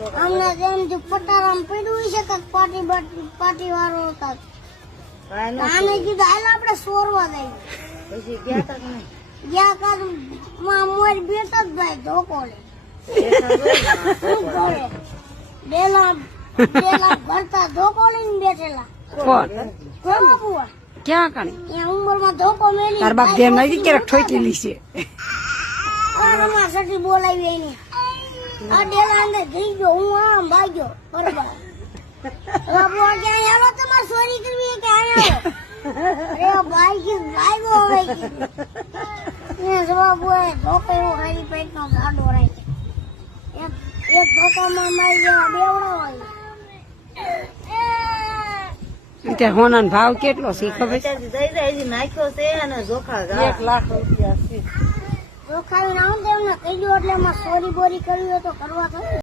અમને જેમ જે પટારામ પડ્યું છે કે પાટી વાળો હતા આને કીધું હાલ આપણે સોરવા જઈએ પછી ગયા તા કે નહીં? ગયા કાદ માં મોર બેઠો જ ભાઈ ધોકો લે શું કરે બેલા ભરતા ધોકો લઈને બેઠેલા કોણ કેવા બુઆ ક્યાં કણે એ ઉંમરમાં ધોકો મેલી તાર બાપ ધ્યાન નથી ક્યારેક ઠોકેલી છે આમાં સટી બોલાવી એની આ ડેલા અંદર જઈ ગયો હું આમ ભાગ્યો બરોબર બાબુઆ કે અહીં આવો તમારે ચોરી કરવી કે અહીં આવો અરે ભાઈ કે ભાગ્યો હવે ને બાબુએ ધોકો એવો ખાલી પેટનો ગાડો રાખ્યો એક ધોકામાં મારી જેવા બેવડો હોય ત્યાં હોનાનો ભાવ કેટલો છે ખબર છે? અત્યારથી દઈ દે, હજી નાખ્યો છે અને જોખા ગા. 1 લાખ રૂપિયા છે. જો ખાઈને આવું તો એમને કહી દો એટલે એમાં ચોરી બોરી કરવી હોય તો કરવા થાય